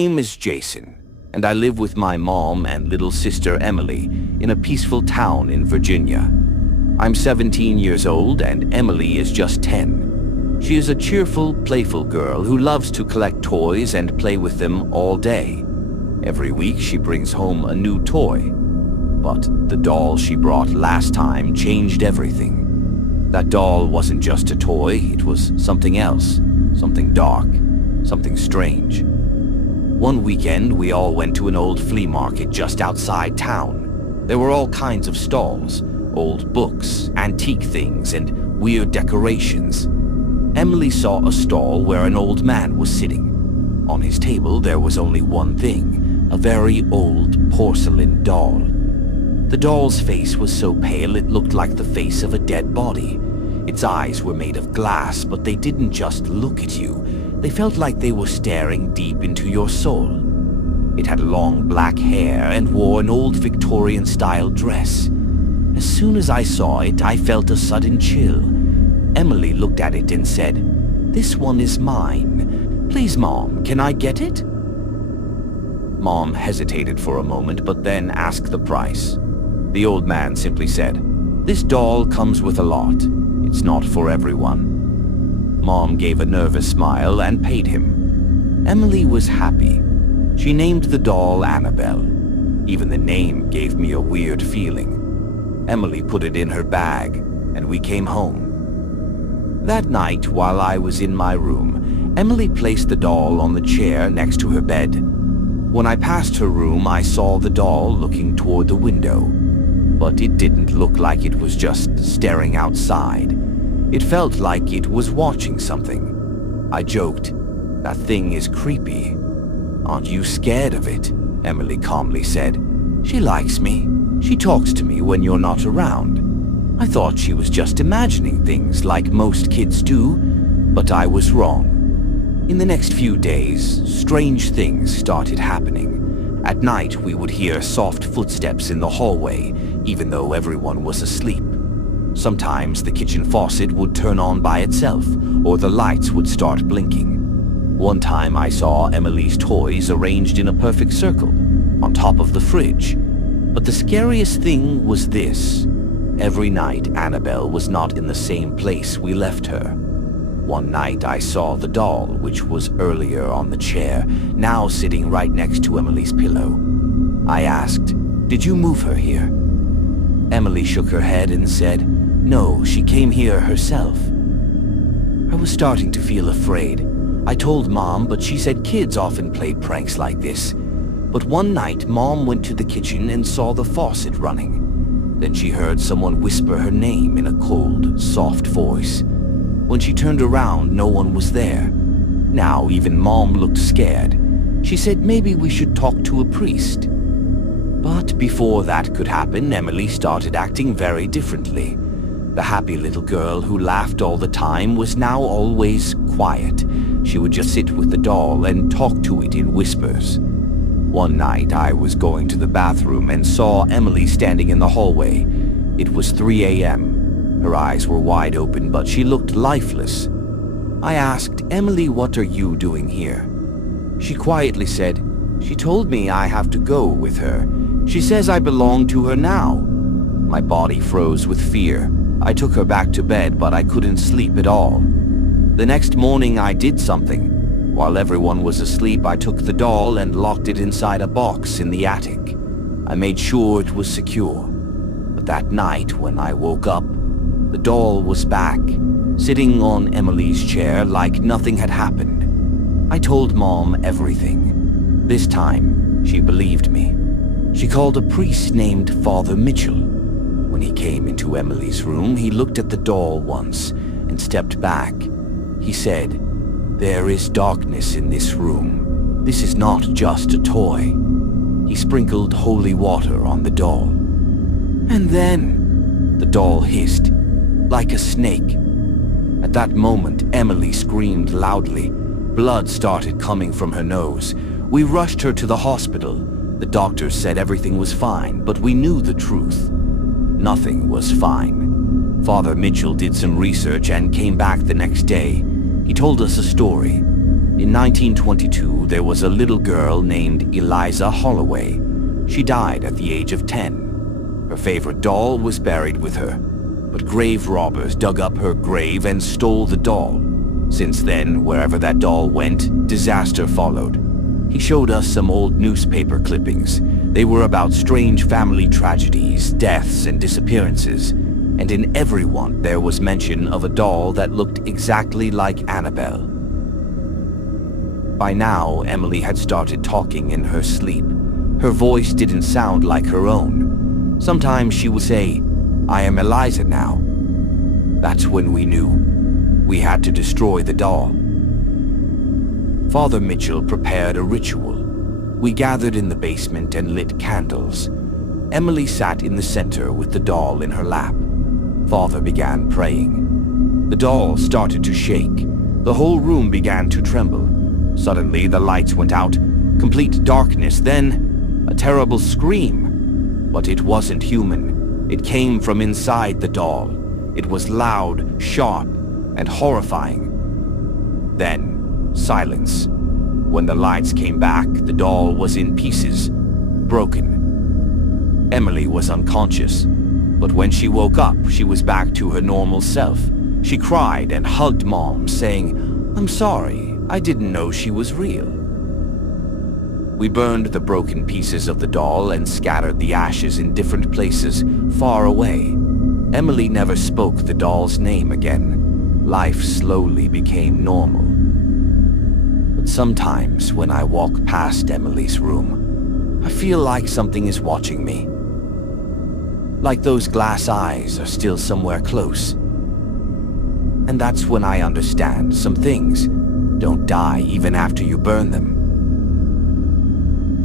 name is Jason, and I live with my mom and little sister Emily in a peaceful town in Virginia. I'm 17 years old and Emily is just 10. She is a cheerful, playful girl who loves to collect toys and play with them all day. Every week she brings home a new toy. But the doll she brought last time changed everything. That doll wasn't just a toy, it was something else, something dark, something strange. One weekend, we all went to an old flea market just outside town. There were all kinds of stalls, old books, antique things, and weird decorations. Emily saw a stall where an old man was sitting. On his table, there was only one thing, a very old porcelain doll. The doll's face was so pale it looked like the face of a dead body. Its eyes were made of glass, but they didn't just look at you. They felt like they were staring deep into your soul. It had long black hair and wore an old Victorian-style dress. As soon as I saw it, I felt a sudden chill. Emily looked at it and said, "This one is mine. Please, Mom, can I get it?" Mom hesitated for a moment, but then asked the price. The old man simply said, "This doll comes with a lot. It's not for everyone." Mom gave a nervous smile and paid him. Emily was happy. She named the doll Annabelle. Even the name gave me a weird feeling. Emily put it in her bag, and we came home. That night, while I was in my room, Emily placed the doll on the chair next to her bed. When I passed her room, I saw the doll looking toward the window. But it didn't look like it was just staring outside. It felt like it was watching something. I joked, "That thing is creepy." "Aren't you scared of it?" Emily calmly said. "She likes me. She talks to me when you're not around." I thought she was just imagining things like most kids do, but I was wrong. In the next few days, strange things started happening. At night, we would hear soft footsteps in the hallway, even though everyone was asleep. Sometimes the kitchen faucet would turn on by itself, or the lights would start blinking. One time I saw Emily's toys arranged in a perfect circle, on top of the fridge. But the scariest thing was this. Every night, Annabelle was not in the same place we left her. One night I saw the doll, which was earlier on the chair, now sitting right next to Emily's pillow. I asked, "Did you move her here?" Emily shook her head and said, "No, she came here herself." I was starting to feel afraid. I told Mom, but she said kids often play pranks like this. But one night, Mom went to the kitchen and saw the faucet running. Then she heard someone whisper her name in a cold, soft voice. When she turned around, no one was there. Now, even Mom looked scared. She said maybe we should talk to a priest. But before that could happen, Emily started acting very differently. The happy little girl who laughed all the time was now always quiet. She would just sit with the doll and talk to it in whispers. One night, I was going to the bathroom and saw Emily standing in the hallway. It was 3 a.m. Her eyes were wide open, but she looked lifeless. I asked, "Emily, what are you doing here?" She quietly said, "She told me I have to go with her. She says I belong to her now." My body froze with fear. I took her back to bed, but I couldn't sleep at all. The next morning, I did something. While everyone was asleep, I took the doll and locked it inside a box in the attic. I made sure it was secure. But that night, when I woke up, the doll was back, sitting on Emily's chair like nothing had happened. I told Mom everything. This time, she believed me. She called a priest named Father Mitchell. When he came into Emily's room, he looked at the doll once and stepped back. He said, "There is darkness in this room. This is not just a toy." He sprinkled holy water on the doll. And then, the doll hissed, like a snake. At that moment, Emily screamed loudly. Blood started coming from her nose. We rushed her to the hospital. The doctors said everything was fine, but we knew the truth. Nothing was fine. Father Mitchell did some research and came back the next day. He told us a story. In 1922, there was a little girl named Eliza Holloway. She died at the age of 10. Her favorite doll was buried with her, but grave robbers dug up her grave and stole the doll. Since then, wherever that doll went, disaster followed. He showed us some old newspaper clippings. They were about strange family tragedies, deaths, and disappearances. And in every one there was mention of a doll that looked exactly like Annabelle. By now, Emily had started talking in her sleep. Her voice didn't sound like her own. Sometimes she would say, "I am Eliza now." That's when we knew we had to destroy the doll. Father Mitchell prepared a ritual. We gathered in the basement and lit candles. Emily sat in the center with the doll in her lap. Father began praying. The doll started to shake. The whole room began to tremble. Suddenly, the lights went out. Complete darkness, then a terrible scream. But it wasn't human. It came from inside the doll. It was loud, sharp, and horrifying. Then, silence. When the lights came back, the doll was in pieces, broken. Emily was unconscious, but when she woke up, she was back to her normal self. She cried and hugged Mom, saying, "I'm sorry, I didn't know she was real." We burned the broken pieces of the doll and scattered the ashes in different places far away. Emily never spoke the doll's name again. Life slowly became normal. But sometimes when I walk past Emily's room, I feel like something is watching me. Like those glass eyes are still somewhere close. And that's when I understand some things don't die even after you burn them.